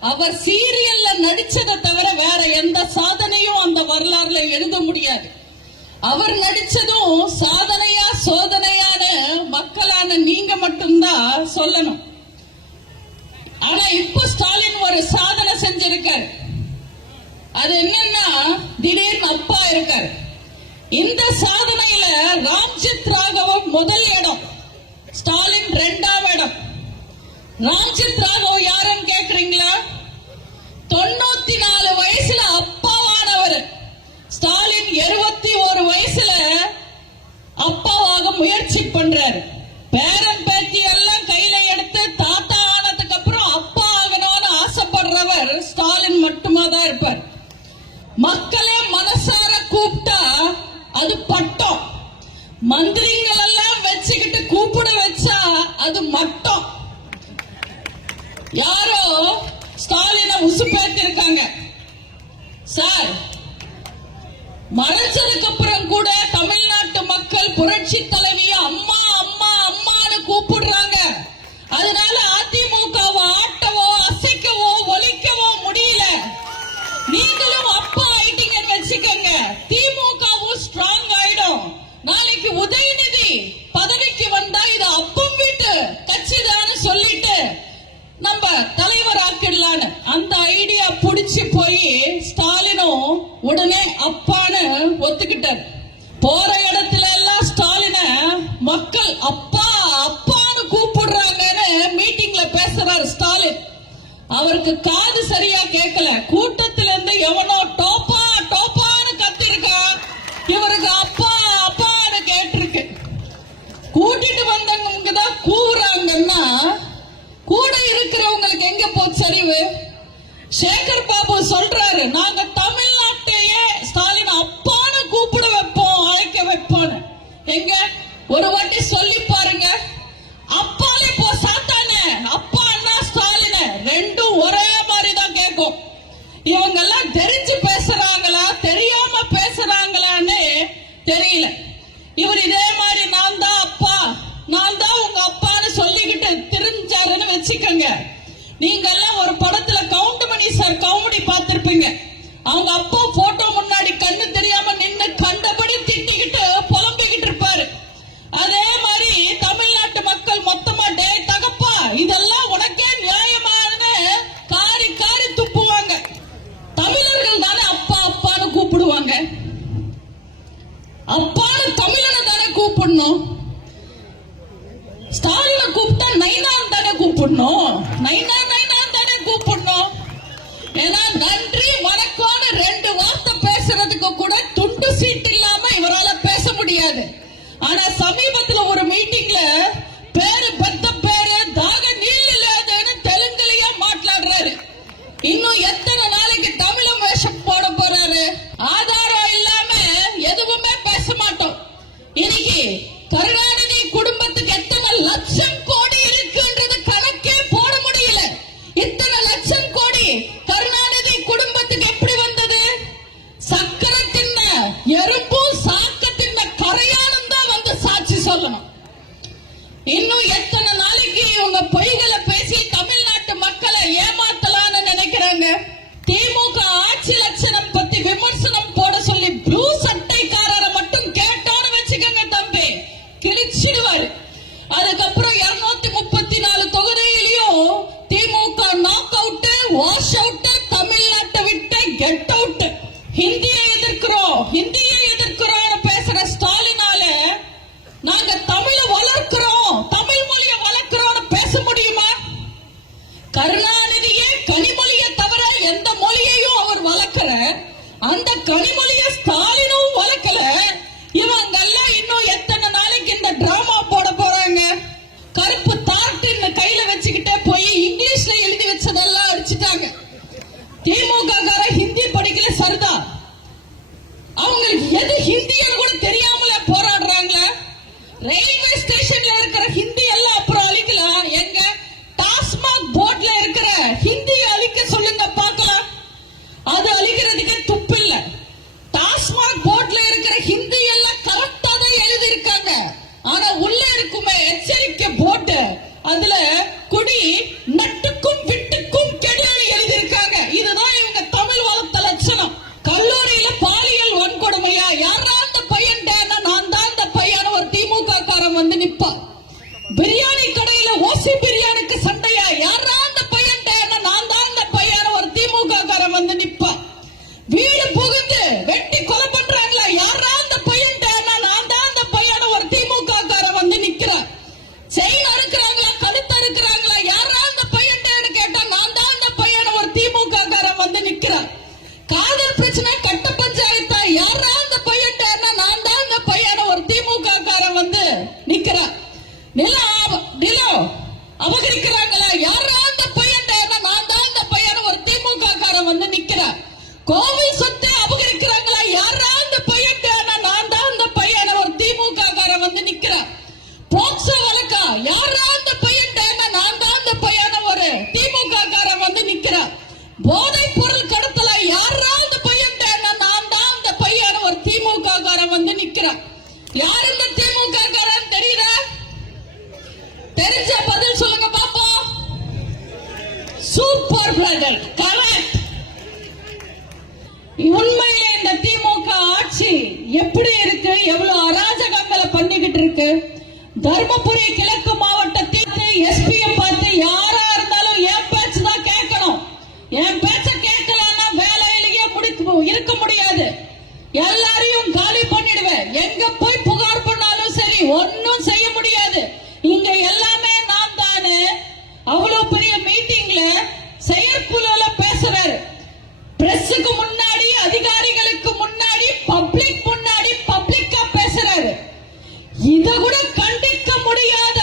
அவர் சீரியல்ல நடிச்சதை தவிர வேற எந்த சாதனையும் அந்த வரலாறுல எழுத முடியாது. அவர் நடிச்சதும் சாதனையா சோதனையான மக்களான நீங்க மட்டும்தான் சொல்லணும். ஆனா இப்ப ஸ்டாலின் ஒரு சாதனை செஞ்சிருக்காரு. அது என்னன்னா திடீர்னு அப்பா இருக்காரு. இந்த சாதனையில ராம்ஜித் ராகவன் முதல் இடம். ஸ்டாலின் இரண்டாம் இடம். ராம்ஜித் ராகவ் யாருன்னு கேட்க ಮಂತ್ರಿಗಳ போற இடத்துல எல்லாம் ஸ்டாலின மக்கள் அப்பா அப்பான்னு கூப்பிடுறாங்கன்னு மீட்டிங்ல பேசுறாரு ஸ்டாலின். அவருக்கு காது சரியா கேட்கல கூட்டத்திலிருந்து எவனோ டாப் தெரியல. இவர் இதே மாதிரி நான் தான் அப்பா நான் தான் உங்க அப்பான்னு சொல்லிக்கிட்டு தெரிஞ்சாருன்னு வச்சுக்கோங்க. நீங்க எல்லாம் ஒரு படத்துல கவுண்டமணி சார் கவுமடி பார்த்திருப்பீங்க. அவங்க அப்பா இன்னும் எத்தனை நாளைக்கு இவங்க பொய்களை பேசி தமிழ்நாட்டு மக்களை ஏமாத்தலாம்னு நினைக்கிறாங்க? திமுக ஆட்சி லட்சணம் பத்தி விமர்சனம் போட சொல்லி ப்ளூ சட்டைக்காரரை மட்டும் கேட்டோன்னு வச்சுக்கோங்க தம்பி. கிழிச்சிடுவாரு. ಎದು ಹಿಂದಿಯ வந்து நிப்பா கோவில் சொத்தை அபகரிக்கிறாங்களா? யாரா அந்த பையன் நான் தான் அந்த பையன். ஒரு திமுக காரன் வந்து நிக்கிற போக்சோ வழக்கா? யாரா அந்த பையன் நான் தான் அந்த பையன் ஒரு திமுக காரன் வந்து நிக்கிறான். போதை பொருள் கடத்தல யாரா அந்த பையன் நான் தான் அந்த பையன் ஒரு திமுக காரன் வந்து நிக்கிறான். யார் இந்த திமுக காரன் தெரியல தெரிஞ்ச பதில் சொல்லுங்க பாப்போம். சூப்பர் பிரதர் உண்மையில இந்த திமுக ஆட்சி எப்படி இருக்கு? எவ்வளவு அராஜகங்களை பண்ணிக்கிட்டு இருக்கு? தர்மபுரி கிழக்கு மாவட்டத்தில் எஸ்பியை பார்த்து யாரா இருந்தாலும் என் பேச்சு கேட்கணும். என் பேச்ச கேட்கலன்னா வேலையிலேயே முடித்து இருக்க முடியாது. எல்லாரையும் காலி பண்ணிடுவேன். எங்க போய் புகார் பண்ணாலும் சரி ஒன்னும் செய்ய முடியாது. இங்க எல்லா இது கூட கண்டிக்க முடியாத